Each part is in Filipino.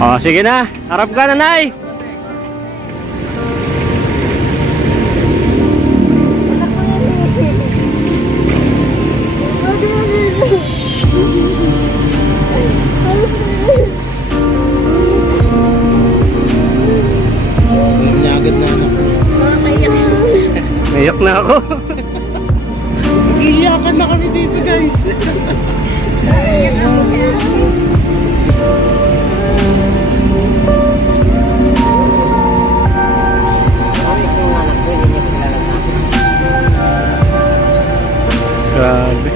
Oh, sige na. Harap ka na, Nay. Agad na anak ko. Iyak na ako. Iyakan na kami dito, guys. Grabe.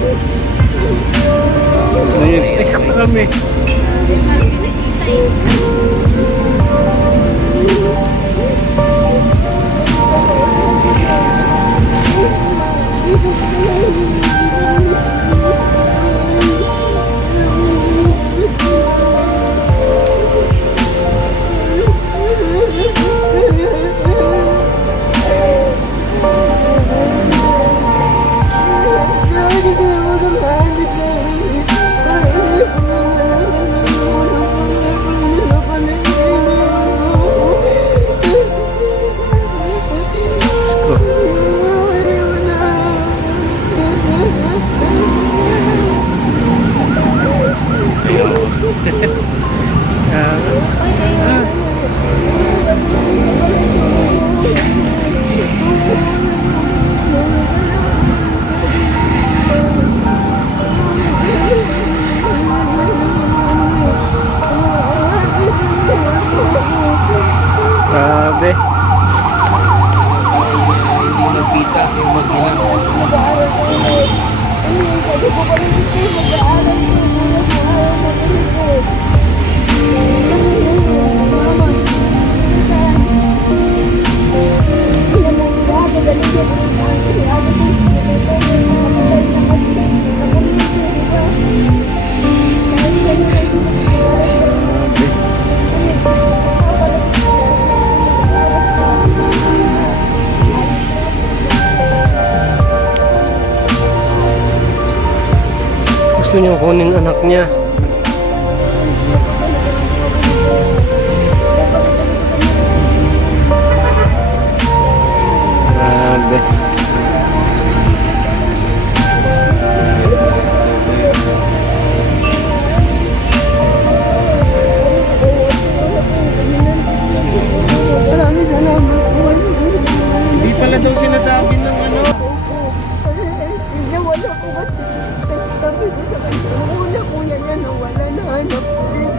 Nag-stick na kami. Grabe. Hindi nagpita, yung mag-ilang. Gusto niyo kunin anak niya. Grabe. Hindi pala daw sinasabi ng ano. Nawala ko ba? Sabi ko sa kanya, una kuya niya nawala na hanap ko rin.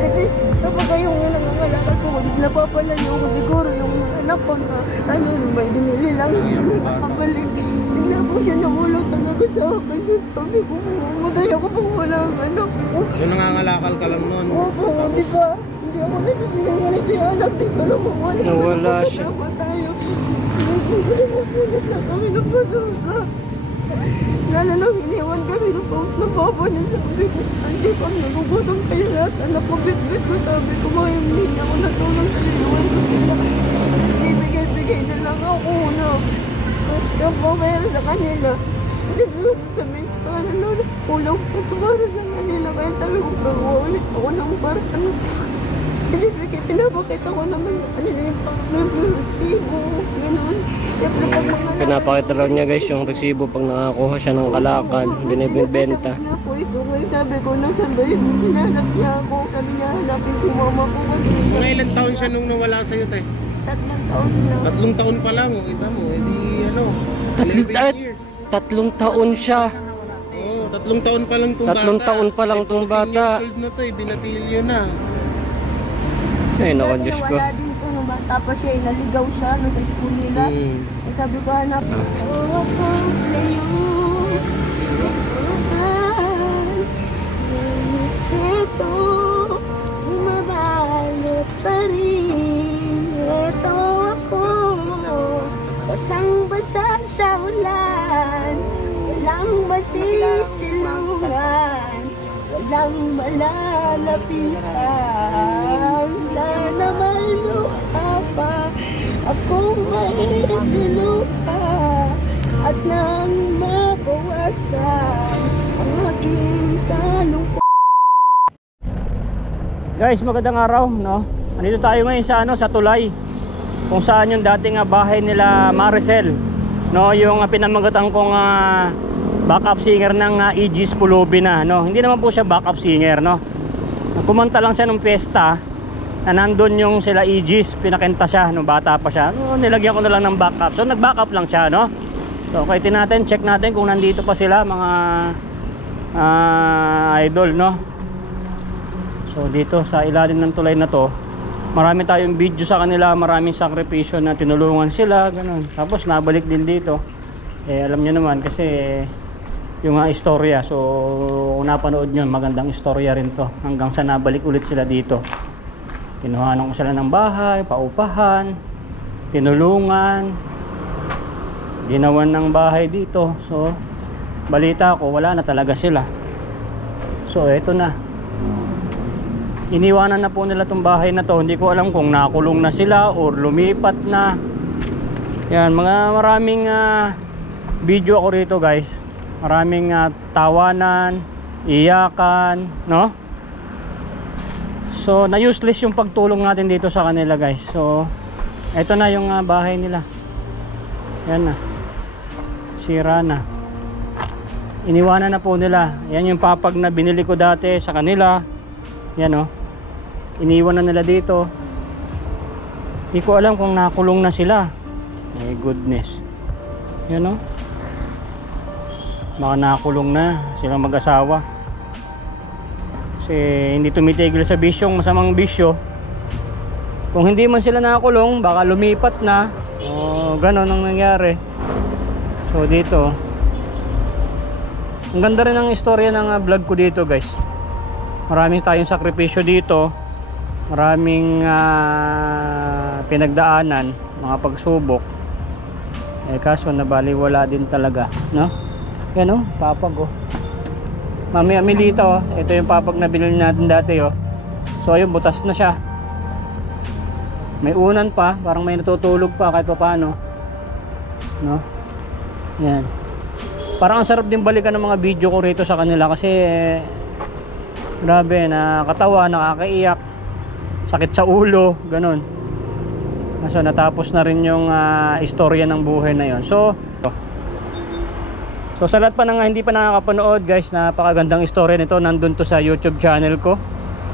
Kasi kapag yung nangangalakal ko, napapalayo ko siguro yung anak ko na ano, may binili lang, hindi nakabalik. Tingnan po siya namulog talaga sa akin. Sabi ko, mamatay ako pang wala ang anak ko. Yung nangangalakal ka lang nun. Opo, di ba? Hindi ako nagsisinungaling si anak. Di ba nawala? Nawala siya. Tayo. Napulat na kami ng basura. Lalo nang iniwan kami ng papa niya. Sabi ko, hindi pang nagugutom kayo lahat. Anak ko, bit-bit ko. Sabi ko, hindi ako natulong sa iwan ko sila. Ibigay-bigay na lang ako na. Yung pamera sa kanila. Hindi ko sasabihin sa kanila na kulang po para sa kanila. Kaya sabi ko, gagawa ulit ako ng parang. Pinapakita ko naman sa kanila yung resibo. Ganun. Siyempre pag mga Pinapakita raw niya guys yung resibo pag nakakuha siya ng kalakal, binibenta. Sabi ko nang sabay, sinanap niya ako. Sabi niya, hanapin ko mama ko. Mga ilang taon siya nung nawala sa'yo, te? 3 taon na. 3 taon pa lang, kita mo, edi ano, 11 years. 3 taon siya. Oo, 3 taon pa lang itong bata. 3 taon pa lang itong bata. 14 years old na to, binatilyo na. Ay, naku, Diyos ko. Wala dito, nung bata pa siya, naligaw siya sa school nila. Sabi ko, hanap ako sa'yo. Ito, bumabalot pa rin. Ito ako, basang-basa sa ulan. Walang masisilungan, walang malalapitan. Sana maluha pa akong may niluha at nang mabawasan ang aking kalungkot. Guys, magandang araw, no? Andito tayo ngayon sa sa Tulay. Kung saan yung dating bahay nila Maricel, no? Yung pinamagatan kong backup singer ng Aegis Pulubina, no? Hindi naman po siya backup singer, no? Kumanta lang siya nung piyesta na nandun yung sila Aegis, pinakenta siya nung bata pa siya. No, nilagyan ko na lang ng backup. So nag-backup lang siya, no? So okay, natin, check natin kung nandito pa sila mga idol, no? So dito sa ilalim ng tulay na to, marami tayong video sa kanila, maraming sakripisyo na tinulungan sila, ganun. Tapos nabalik din dito. Alam niyo naman kasi yung istorya. So kung napanood niyo, magandang istorya rin to. Hanggang sa nabalik ulit sila dito. Kinuhanan ko sila ng bahay, paupahan, tinulungan, ginawan ng bahay dito. So balita ko, wala na talaga sila. So eto na, iniwanan na po nila tong bahay na to. Hindi ko alam kung nakulong na sila or lumipat na. Yan, maraming video ako rito, guys. Maraming tawanan, iyakan, no? So na useless yung pagtulong natin dito sa kanila, guys. So eto na yung bahay nila. Yan na, sira na, iniwanan na po nila. Yan yung papag na binili ko dati sa kanila. Yan, oh, iniwan na nila dito. Hindi ko alam kung nakulong na sila. Goodness. Yan, oh, baka nakulong na silang mag-asawa kasi hindi tumitigil sa bisyong masamang bisyo. Kung hindi man sila nakulong, baka lumipat na o ganon ang nangyari. So dito, ang ganda rin ang istorya ng vlog ko dito, guys. Maraming tayong sakripisyo dito, maraming pinagdaanan, mga pagsubok. Kaso nabaliwala din talaga, no? Yan, oh, papag, oh. Mami Amelita, oh. Ito yung papag na binili natin dati, oh. So ayun, butas na siya. May unan pa, parang may natutulog pa kahit pa paano, no? Yan. Parang ang sarap din balikan ng mga video ko rito sa kanila kasi grabe, nakakatawa, nakakaiyak, sakit sa ulo, ganun. So natapos na rin yung istorya ng buhay na yon. So sa lahat pa na hindi pa nakakapanood, guys, napakagandang istorya nito. Nandun to sa YouTube channel ko.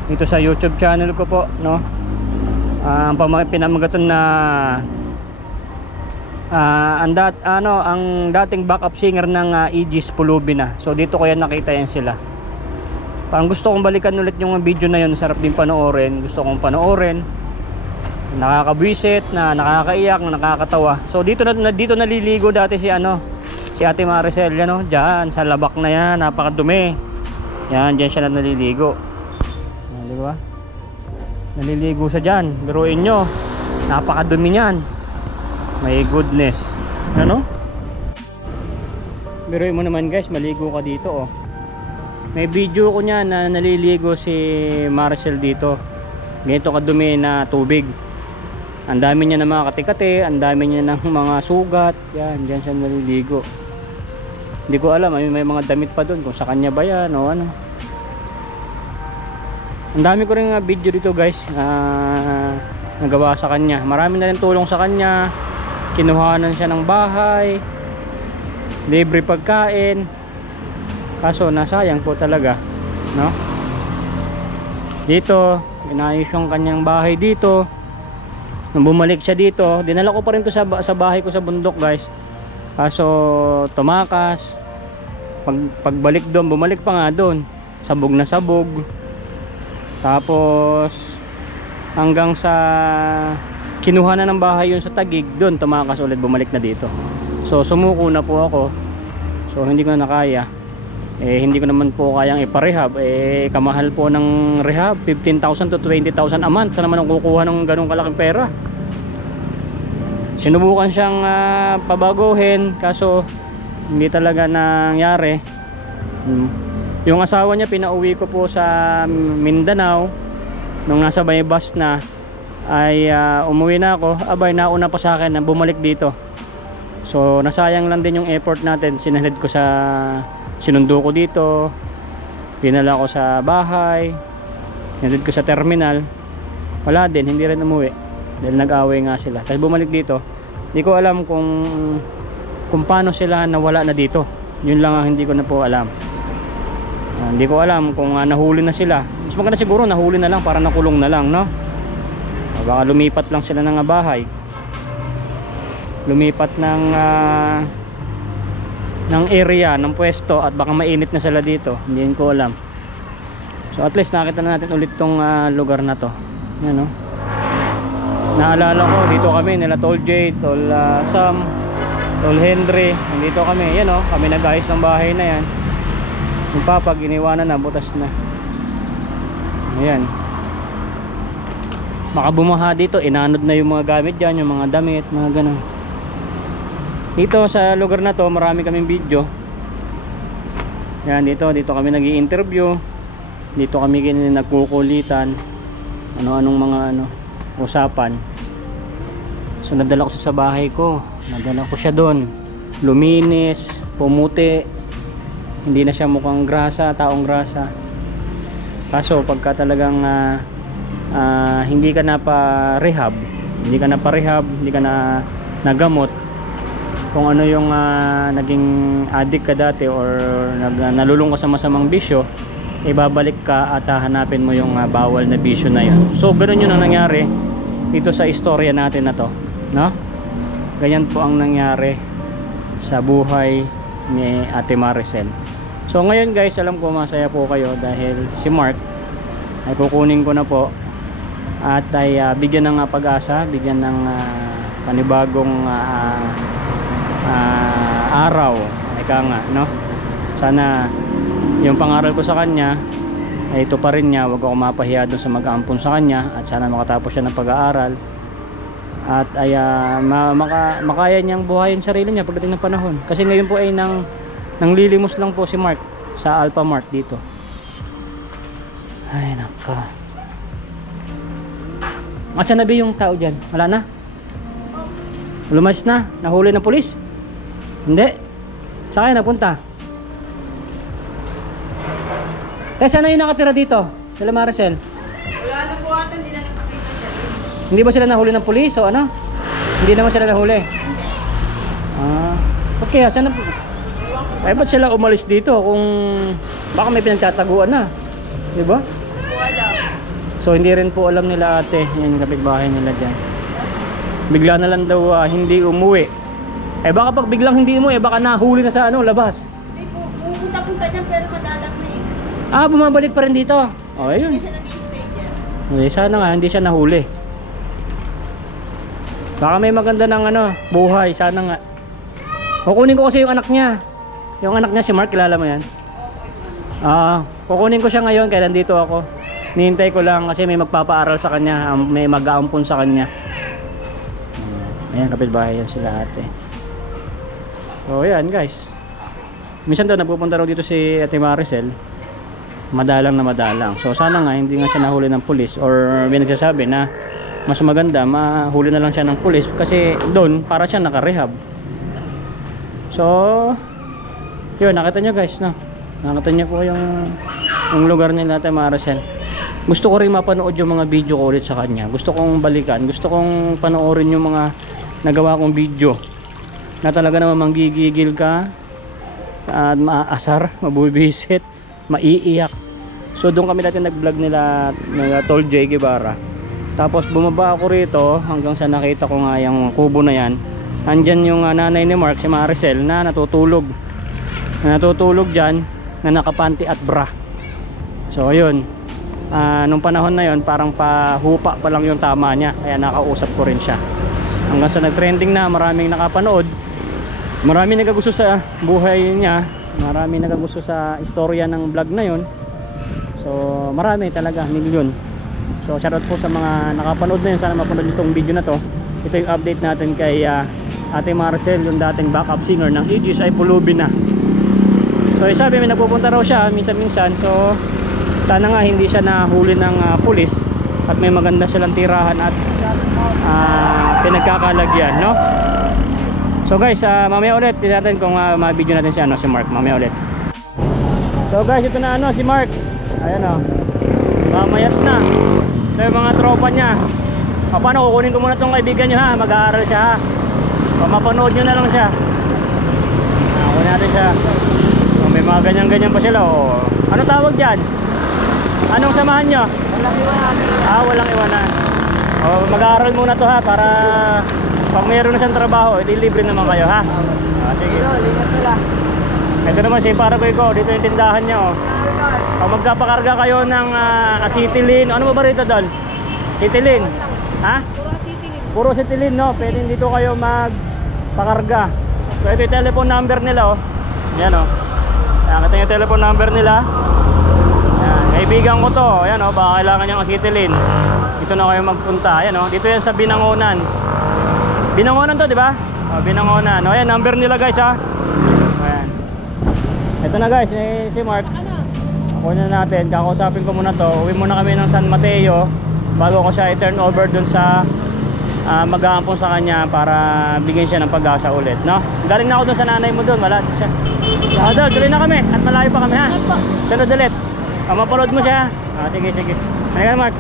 Dito sa YouTube channel ko po, no? Ang pinamagatan na ang dating backup singer ng Aegis Pulubina. So dito ko yan nakita yan sila. Parang gusto kong balikan ulit yung video na yun. Sarap din panoorin. Gusto kong panoorin. Nakakabwisit, na nakakaiyak, na nakakatawa. So dito naliligo dati si si Ate Maricel, yan, oh, diyan sa labak na yan, napakadumi. Yan, diyan siya naliligo. Yan, di ba? Naliligo sa diyan. Biruin nyo, napakadumi niyan. My goodness. Ano? Biruin mo naman, guys, maligo ka dito, oh. May video ko niya na naliligo si Maricel dito. Ganito kadumi na tubig. Ang dami niya ng mga kati-kati, ang dami niya ng mga sugat. Yan, diyan siya naliligo. Hindi ko alam, may mga damit pa doon kung sa kanya ba yan o ano. Ang dami ko rin video dito, guys, nagawa sa kanya. Marami na rin tulong sa kanya. Kinuhanan siya ng bahay, libre pagkain. Kaso nasayang po talaga, no? Dito inayos yung kanyang bahay dito. Nung bumalik siya dito, dinala ko pa rin to sa bahay ko sa bundok, guys. Kaso tumakas. Pagbalik doon, bumalik pa nga doon, sabog na sabog. Tapos hanggang sa kinuha na ng bahay yun sa Taguig, doon tumakas ulit, bumalik na dito. So sumuko na po ako. So hindi ko na kaya. Hindi ko naman po kayang iparehab. Kamahal po ng rehab, 15,000 to 20,000 a month. Saan naman ang kukuha ng ganong kalaking pera? Sinubukan siyang pabaguhin, kaso hindi talaga nangyari. Yung asawa niya pinauwi ko po sa Mindanao. Nung nasa Baybas na ay umuwi na ako. Abay, nauna pa sa akin na bumalik dito. So nasayang lang din yung effort natin. Sinalid ko sinundo ko dito, dinala ko sa bahay, Hinatid ko sa terminal, wala din, hindi rin umuwi dahil nag-away nga sila. Tapos bumalik dito, hindi ko alam kung paano sila nawala na dito. Yun lang ang hindi ko na po alam. Hindi ko alam kung nahuli na sila. Mas maganda siguro nahuli na lang para nakulong na lang, no? Baka lumipat lang sila ng bahay, lumipat ng area, ng pwesto, at baka mainit na sila dito. Hindi ko alam. So at least nakita na natin ulit tong lugar na to. Yan, no? Naalala ko dito kami nila Tol J, Tol Sam, Tol Henry. Nandito kami. Yan, no? Kami nag-ayos ng bahay na yan. Yung papa iniwanan na, butas na. Ayan. Baka bumaha dito, inanod na yung mga gamit dyan, yung mga damit, mga ganun. Dito sa lugar na to, marami kaming video. Yan, dito kami nag-i-interview. Dito kami nagkukulitan. Ano-anong mga usapan. So nadala ko sa bahay ko. Nadala ko siya doon. Luminis, pumuti. Hindi na siya mukhang grasa, taong grasa. Kaso pagka talagang hindi ka na pa-rehab, hindi ka na nagamot, kung ano yung naging addict ka dati or nalulung ka sa masamang bisyo, ibabalik ka at hahanapin mo yung bawal na bisyo na yun. So ganoon yun ang nangyari dito sa istorya natin na to, no? Ganyan po ang nangyari sa buhay ni Ate Maricel. So ngayon guys, alam ko masaya po kayo dahil si Mark ay kukunin ko na po at ay bigyan ng pag-asa, bigyan ng panibagong araw, ika nga, no? Sana yung pangaral ko sa kanya ay ito pa rin niya, wag ako mapahiya doon sa mag-aampon sa kanya, at sana makatapos siya ng pag-aaral at ay makaya niyang buhayin sarili niya pagdating ng panahon. Kasi ngayon po ay nang lilimos lang po si Mark sa Alpha Mart dito. Ay naka. Asa na ba yung tao dyan? Wala na? Lumayas na? Nahuli ng pulis? Hindi? Saan kayo napunta? Saan na yung nakatira dito? Sila Maricel? Wala na po ata, hindi na nakakita dyan. Hindi ba sila nahuli ng pulis o ano? Hindi naman sila nahuli? Hindi. Okay, saan na? Ay ba't sila umalis dito kung baka may pinagtataguan na? Diba? Wala. So hindi rin po alam nila ate, yan yung kapitbahay nila dyan. Bigla na lang daw hindi umuwi. Eh baka pag biglang hindi umuwi, baka nahuli na sa labas. Hindi po, pupunta-punta niyan pero madalang na eh. Bumabalik pa rin dito. O ayun. Hindi siya nag-i-stay dyan. Sana nga hindi siya nahuli. Baka may maganda ng buhay, sana nga. Kukunin ko kasi yung anak niya. Yung anak niya si Mark, kilala mo yan? Kukunin ko siya ngayon kaya nandito ako. Nihintay ko lang kasi may magpapaaral sa kanya, may mag-aampon sa kanya. Ayan, kapitbahay yan sila ate. So ayan guys, minsan daw napupunta raw dito si Ate Maricel, madalang na madalang. So sana nga hindi nga siya nahuli ng pulis, or may nagsasabi na mas maganda mahuli na lang siya ng pulis kasi doon para siya naka-rehab. So yun, nakita nyo guys, no? Nakita nyo po yung lugar nila Ate Maricel. Gusto ko rin mapanood yung mga video ko ulit sa kanya. Gusto kong balikan, gusto kong panoorin yung mga nagawa kong video na talaga naman manggigigil ka at maaasar, mabubisit, maiiyak. So doon kami dati nag-vlog nila Tol J Guevara. Tapos bumaba ako rito hanggang sa nakita ko nga yung kubo na yan. Andyan yung nanay ni Mark, si Maricel, na natutulog dyan, na nakapanty at bra. So ayun, nung panahon na yon parang pahupa pa lang yung tama niya, kaya nakausap ko rin siya hanggang sa nag-trending na, maraming nakapanood, maraming nagagusto sa buhay niya, maraming nagagusto sa istorya ng vlog na yon. So marami talaga, milyon. So shoutout po sa mga nakapanood na yun, sana mapanood itong video na to. Ito yung update natin kay Ate Maricel, yung dating backup singer ng Aegis ay pulubi na. So sabi, may nagpupunta raw siya minsan-minsan. So sana nga hindi siya nahuli ng pulis at may maganda silang tirahan at pinagkakalagyan, no? So guys, mamaya ulit natin kung ma-video natin si Mark mamaya ulit. So guys, ito na si Mark. Ayan Mayat na. Ito yung mga tropa niya. Paano, kukunin ko muna itong kaibigan nyo ha. Mag-aaral siya ha. Mapanood nyo na lang siya. Kukunin natin siya. May mga ganyan-ganyan pa sila. Ano tawag dyan? Anong samahan nyo? Walang iwanan. Walang iwanan. Mag-aaral muna to ha. Para pag mayroon na siyang trabaho, libre naman kayo ha. Sige. Ingat sila. Ito naman si Paragoy ko. Dito yung tindahan niya. Pag magkapakarga kayo ng acetylene. Ano ba rito doon? Acetylene. Ha? Puro acetylene, no? Pwede dito kayo magpakarga. So ito yung telephone number nila. Yan o. Ayan, ito yung telephone number nila. Ayan, kaibigan ko to. Ayan o, baka kailangan niyang acetylene. Dito na kayo magpunta. Ayan o, dito yan sa Binangonan. Binangonan to, di ba? Binangonan. Ayan, number nila guys ha. Ayan. Ito na guys, si Mark. Kunin na natin, kakausapin ko muna to. Uwi muna kami ng San Mateo bago ko siya i-turn over dun sa mag-aampon sa kanya para bigyan siya ng pag-asa ulit, no? Galing na ako dun sa nanay mo dun, wala siya. Dol, tuloy na kami at malayo pa kami ha. Sunod ulit. Mapanood mo siya. Sige. Ayan Mark.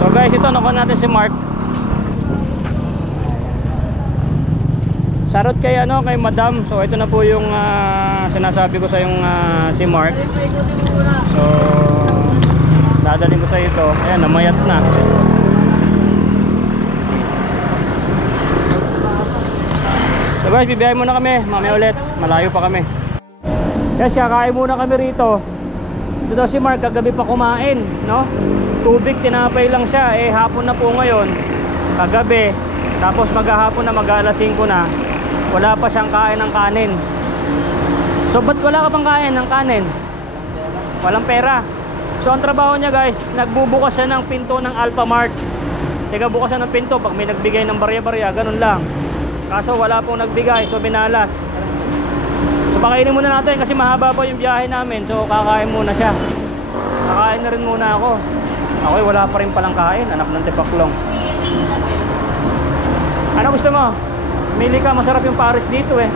So guys, ito nakuha natin si Mark. Sarot kay kay Madam. So ito na po yung sinasabi ko sa yung si Mark. So dadalhin ko sa ito. Ayan, namayat na. So guys, bibiyahin muna kami. Mamaya ulit. Malayo pa kami. Guys, kakain muna kami rito. Ito daw si Mark, kagabi pa kumain, no? Tubig, tinapay lang siya. Hapon na po ngayon. Kagabi. Tapos maghahapon na, mag-alas 5 na. Wala pa siyang kain ng kanin. So ba't wala ka pang kain ng kanin? Walang pera. So ang trabaho niya guys, nagbubukas siya ng pinto ng Alphamart. Teka, bukas siya ng pinto pag may nagbigay ng barya-barya, ganun lang. Kaso wala pong nagbigay, so binalas. So pakainin muna natin kasi mahaba pa yung biyahe namin. So kakain muna siya. Kakain na rin muna ako. Ako'y wala pa rin palang kain, anak ng tipaklong. Ano gusto mo? Mili ka, masarap yung Paris dito eh.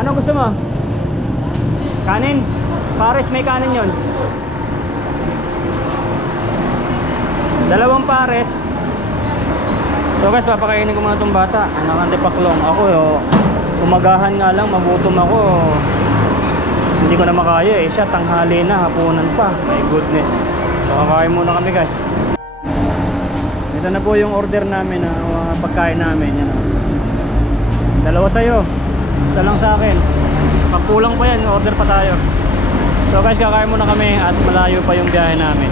Ano gusto mo? Kanin? Paris, may kanin yun. 2 Paris. So guys, papakainin ko muna itong bata. Anak ng tipaklong. Ako umagahan nga lang, magutom ako. Hindi ko na makaya eh. Siya tanghali na, hapunan pa. My goodness. So kakain muna kami guys. Ito na po yung order namin, pagkain namin. Yan. 2 sa'yo, 1 lang sa akin. Pag kulang pa yan, order pa tayo. So guys, kakain muna kami at malayo pa yung biyahe namin.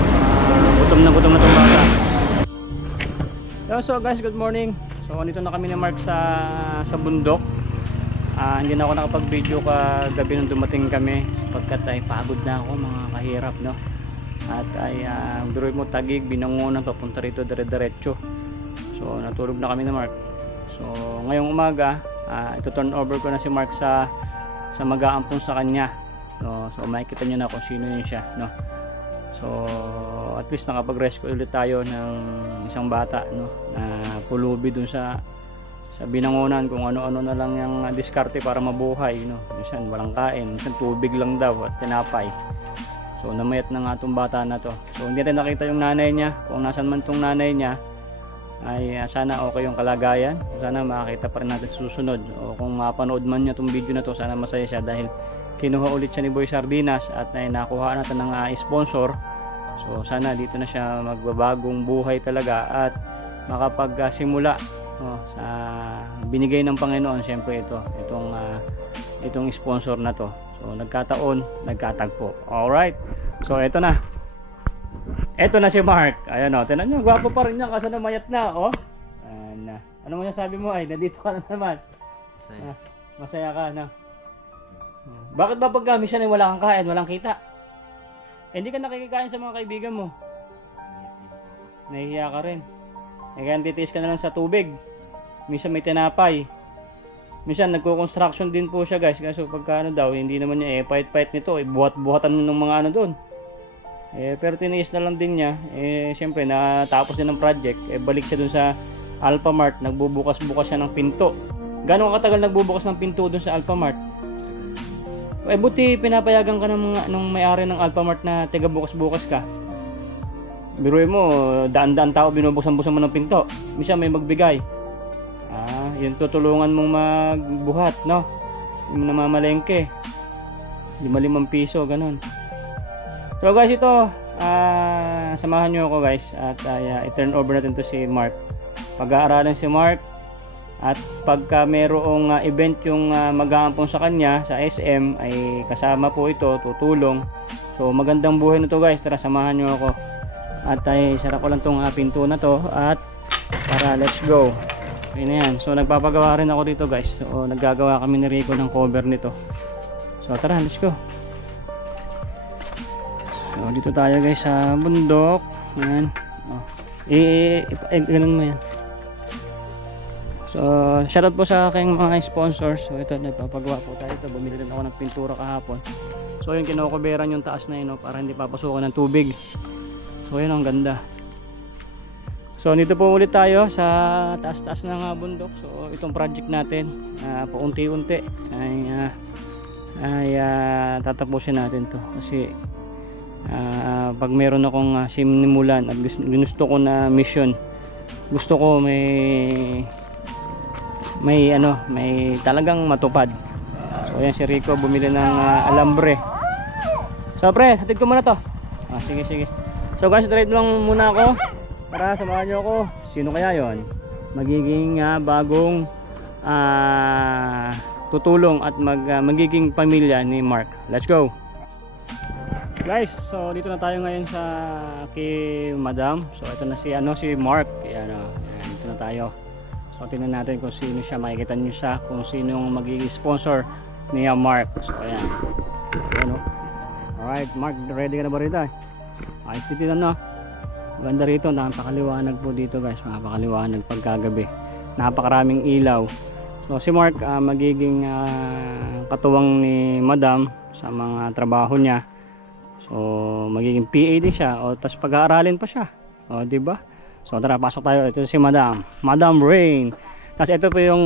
Gutom na itong bata. So guys, good morning. So nandito na kami ni Mark sa bundok. Hindi na ako nakapag-video kagabi nung dumating kami sapagkat ay pagod na ako, mga kahirap, no? At ay duroy mo Taguig, Binangonan, papunta rito dire-diretso. So natulog na kami na Mark. So ngayong umaga, ito turn over ko na si Mark sa mag-aampon sa kanya. So makikita nyo na kung sino yun siya, no? So at least nakapag-rescue ulit tayo ng isang bata, no, na pulubi dun sa Binangonan, kung ano-ano na lang yung diskarte para mabuhay, no? Minsan walang kain, minsan tubig lang daw at tinapay. So namayat na nga itong bata na to. So hindi natin nakita yung nanay niya. Kung nasan man itong nanay niya, ay sana okay yung kalagayan. Sana makakita pa rin natin susunod. O kung mapanood man niya itong video na to, sana masaya siya dahil kinuha ulit siya ni Boy Sardinas at ay nakuha natin ng sponsor. So sana dito na siya magbabagong buhay talaga at makapagsimula sa binigay ng Panginoon. Siyempre itong sponsor na to. So nagkataon, nagkatagpo. Alright. So ito na. Ito na si Mark. Ayan o. Tinan nyo, gwapo pa rin yan kasi namayat na. Ano mo sabi mo ay, nandito ka na naman. Masaya. Masaya ka na. Bakit ba pag minsan ay wala kang kain, walang kita? Hindi ka nakikikain sa mga kaibigan mo. Nahihiya ka rin. Kaya titiis ka na lang sa tubig. Minsan may tinapay. Minsan nagko-construction din po siya guys. Kasi pagka daw, hindi naman niya pahit-pahit nito. Buhat-buhatan ng mga doon. Pero tiniis na lang din niya. Siyempre natapos din ng project. Balik siya dun sa Alphamart. Nagbubukas-bukas siya ng pinto. Gano'ng katagal nagbubukas ng pinto dun sa Alphamart? buti pinapayagan ka ng mga nung may-ari ng Alphamart na tiga bukas-bukas ka. Biruin mo, daan-daan tao binubuksan-buksan mo ng pinto. Misa may magbigay. Yun tutulungan mong magbuhat, no? Yung namamalengke. 5 piso, ganun. So guys, ito, samahan nyo ako guys at i-turn over natin to si Mark. Pag-aaralan si Mark at pagka mayroong event yung mag-aampon sa kanya sa SM ay kasama po ito, tutulong. So magandang buhay na to guys, tara samahan nyo ako. At ay sarap ko lang tong pinto na to at tara, let's go. Okay na yan. So nagpapagawa rin ako dito guys. So naggagawa kami ni Rico ng cover nito. So tara, let's go. So dito tayo guys sa bundok. Ayan. Ganun mo yan. So shoutout po sa aking mga sponsors. So ito, nagpapagawa po tayo ito. Bumili din ako ng pintura kahapon. So yun, kinukuberan yung taas na yun, no, para hindi papasukan ng tubig. So yun, ang ganda. So dito po ulit tayo sa taas-taas ng bundok. So itong project natin paunti-unti ay tatapusin natin to. Kasi pag meron akong sinimulan at gusto ko na mission, gusto ko may talagang matupad. So yan si Rico bumili ng alambre. So pre, hatid ko muna to. Sige. So guys, drive lang muna ako. Tara, samahan nyo ako. Sino kaya yon? Magiging bagong tutulong at magiging pamilya ni Mark. Let's go. Guys, so dito na tayo ngayon sa kay Madam. So ito na si Mark. Ayan, dito na tayo. So tingnan natin kung sino siya, makikita niyo siya kung sino yung magiging sponsor ni Mark. So ayan. Alright, Mark, ready ka na ba rito? Ayos dito na, no? Ganda rito, napakaliwanag po dito guys, napakaliwanag pagkagabi. Napakaraming ilaw. So si Mark magiging katuwang ni Madam sa mga trabaho niya. So magiging PA din siya, o tas pag-aaralin pa siya. O di ba? So tara, pasok tayo. Ito si Madam Rain. Tapos ito po yung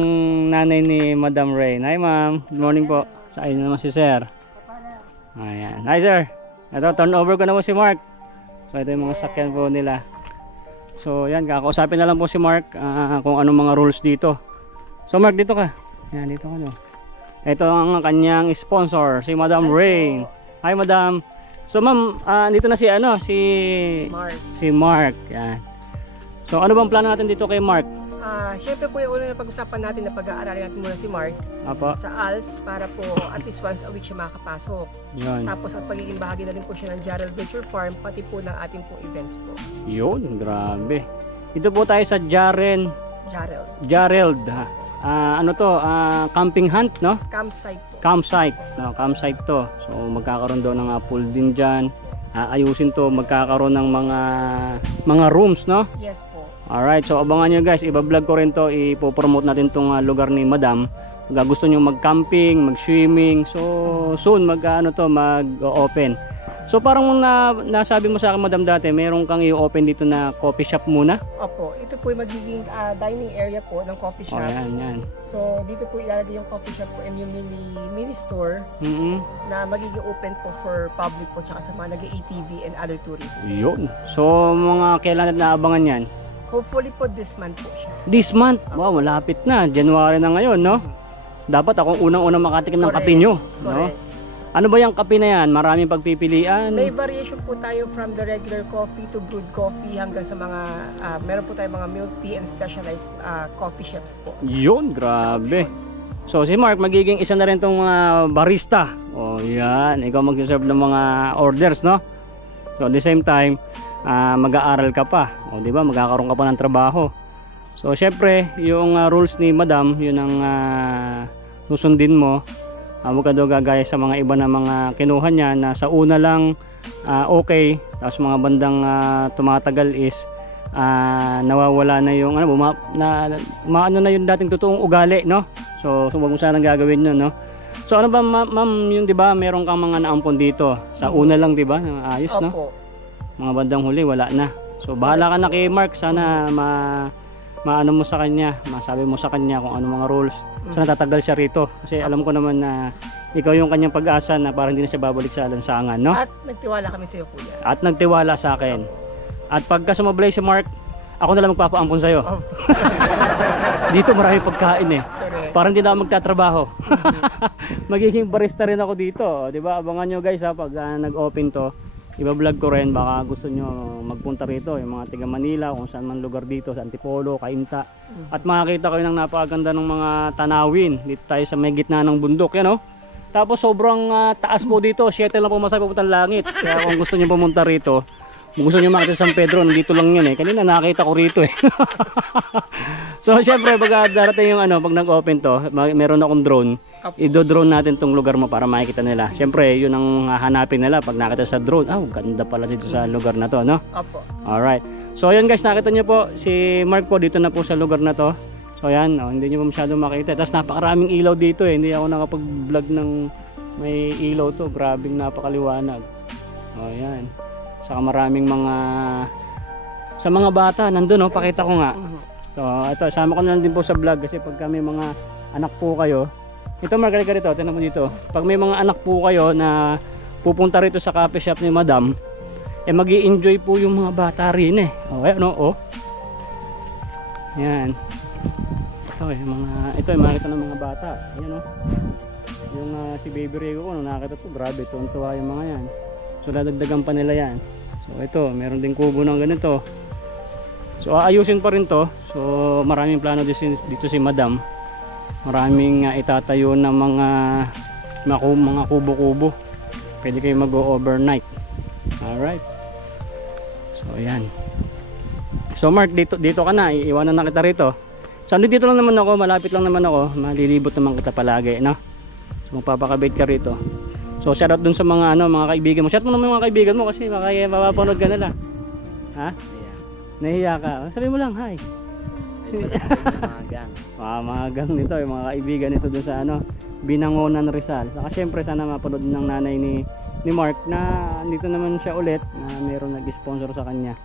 nanay ni Madam Rain. Hi ma'am, good morning po. Sa inyo naman si Sir. Ayan. Hi sir. Ito, turn over ko na po si Mark. So ito yung mga sakyan po nila. So yan, kakausapin na lang po si Mark kung anong mga rules dito. So Mark, dito ka. Yan, dito ka, no? Ito ang kanyang sponsor, si Madam Rain. Hi Madam. So ma'am, dito na si Mark. Si Mark. Yan. So ano bang plano natin dito kay Mark? Siyempre po yung una na pag-usapan natin na pag-aaralin natin muna si Mark sa ALS para po at least once a week siya makakapasok. Yun. Tapos at pagiging bahagi na rin po siya ng Jarrell Venture Farm pati po ng ating po events po. Yun, grabe. Dito po tayo sa Jarrell. Camping hunt, no? Campsite po. Campsite to. So magkakaroon doon ng pool din dyan. Ayusin to, magkakaroon ng mga rooms, no? Yes po. Alright, so abangan nyo guys, ibablog ko rin to, ipopromote natin tong lugar ni Madam. Pag gusto nyo mag-camping, mag-swimming, so soon mag-open. So parang nasabi mo sa akin Madam dati, meron kang i-open dito na coffee shop muna? Opo, ito po yung magiging dining area po ng coffee shop. Yan. So dito po ilalagay yung coffee shop po and yung mini store na magiging open po for public po tsaka sa mga nag-ATV and other tourists. Yun. So mga kailan na naabangan yan? Hopefully po this month po siya. This month? Wow, malapit na. January na ngayon, no? Dapat akong unang-unang makatikim ng kape nyo. No? Ano ba yung kape na yan? Maraming pagpipilian? May variation po tayo from the regular coffee to brewed coffee hanggang sa mga, meron po tayo mga milk tea and specialized coffee shops po. Yun, grabe. So si Mark magiging isa na rin tong barista. O yan, ikaw mag-serve ng mga orders, no? So at the same time, mag-aaral ka pa, o di ba, magkakaroon ka pa ng trabaho. So syempre yung rules ni Madam, yun ang susundin mo. Huwag ka daw gagaya sa mga iba na mga kinuha niya na sa una lang okay, tapos mga bandang tumatagal is nawawala na yung maano na yung dating totoong ugali, no? So huwag mo sanang gagawin yun, no? So ano ba ma'am, yung di ba meron kang mga naampon dito sa una lang, di ba? Ayos, no? Mga bandang huli wala na. So bahala ka na kay Mark, sana maano mo sa kanya, masabi mo sa kanya kung ano mga rules. So natatagal siya rito. Kasi alam ko naman na ikaw yung kanyang pag-asa na parang hindi na siya babalik sa lansangan, no? At nagtiwala kami sa iyo, kuya. At nagtiwala sa akin. At pagka sumablay si Mark, ako na lang magpapaampon sa'yo. Oh. Dito marami pagkain eh. Correct. Parang hindi na ako magtatrabaho. Magiging barista rin ako dito. Di ba? Abangan nyo guys ha, pag nag-open to. Iba-vlog ko rin. Baka gusto nyo magpunta rito. Yung mga tiga Manila, kung saan man lugar dito. Sa Antipolo, Cainta. At makakita kayo ng napakaganda ng mga tanawin. Dito tayo sa may gitna ng bundok. Yan o. Tapos sobrang taas po dito. 7 lang po masaya papuntang langit. Kaya kung gusto nyo pumunta rito, kung gusto nyo makita sa San Pedro, nandito lang yun eh. Kanina nakita ko rito eh. So syempre pag darating yung pag nag-open to, meron akong drone. I-drone natin tong lugar mo para makikita nila. Syempre yun ang hahanapin nila pag nakita sa drone. Ganda pala dito sa lugar na to, no? Opo. Alright. So ayan guys, nakita nyo po si Mark po dito na po sa lugar na to. So ayan, hindi nyo po masyado makita. Tapos napakaraming ilaw dito eh. Hindi ako nakapag-vlog ng may ilaw to. Grabing napakaliwanag. Ayan. Saka maraming mga sa mga bata nandun pakita ko nga. So ito, sama ko na lang din po sa vlog kasi pag may mga anak po kayo, ito Mark, ka rito, tingnan mo dito. Pag may mga anak po kayo na pupunta rito sa coffee shop ni Madam, magi-enjoy po yung mga bata rin eh. Ayan yan. Ito yung makita ng mga bata. Ayan yung si Baby Rico ko nung nakita to, grabe, tuwan-tuwa yung mga yan. So dadagdagan pa nila yan. So ito, meron din kubo ng ganito. So aayusin pa rin to. So maraming plano dito si Madam. Maraming itatayo na mga kubo-kubo. Pwede kayo mag-overnight. Alright. So ayan. So Mark, dito ka na. Iiwanan na kita rito. So dito lang naman ako. Malapit lang naman ako. Malilibot naman kita palagi, no? So magpapakabait ka rito. So shoutout dun sa mga mga kaibigan mo. Shout mo naman mga kaibigan mo kasi mapapanood ka nila. Ha? Nahiya ka. Sabi mo lang, hi. Mga gang. Mga gang nito, yung mga kaibigan nito dun sa Binangonan Rizal. Saka syempre sana mapanood ng nanay ni Mark na dito naman siya ulit na mayroong nag-sponsor sa kanya.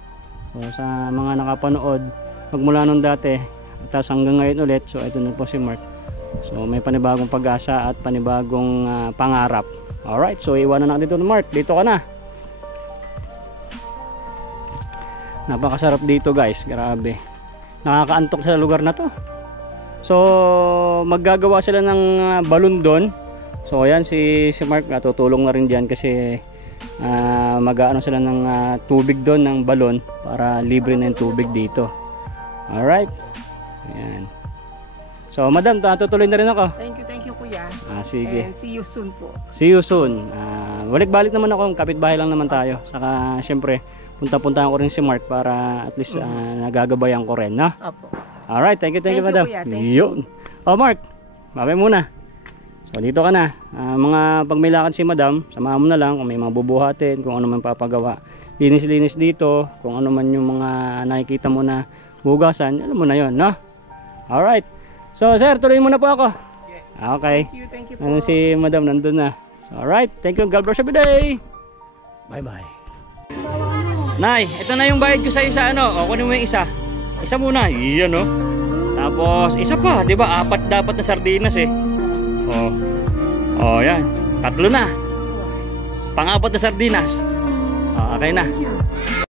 So sa mga nakapanood magmula nung dati at hanggang ngayon ulit, so ito na po si Mark. So may panibagong pag-asa at panibagong pangarap. Alright, so iwanan natin dito ni Mark. Dito ka na. Napakasarap dito guys, grabe. Nakakaantok sa lugar na to. So maggagawa sila ng balon doon. So ayan si Mark tutulong na rin diyan kasi mag-aano sila ng tubig doon ng balon para libre na yung tubig dito. Alright. Ayan. So Madam, tutuloy na rin ako. Thank you kuya. Sige. And see you soon po. See you soon. Balik-balik naman ako, kapitbahay lang naman tayo. Saka syempre, punta-puntahan ko rin si Mark para at least nagagabayan ko rin, no? Opo. Alright, thank you Madam. Kuya, thank you. Mark, babay muna. So dito ka na. Mga pag may lakad si Madam, samahan mo na lang kung may mga bubuhatin, kung ano man papagawa. Linis-linis dito, kung ano man yung mga nakikita mo na hugasan, alam mo na yon, no? Alright. So sir, tuloy muna po ako. Okay. Thank you po. Si Madam nandun na. So, alright, thank you. God bless every day. Bye bye. Nay, ito na yung bayad ko sa isa kunin mo yung isa. Isa muna. Iyan Tapos isa pa, 'di ba? 4 dapat na sardinas eh. Yan. 3 na. Pang-4 na sardinas. Okay na.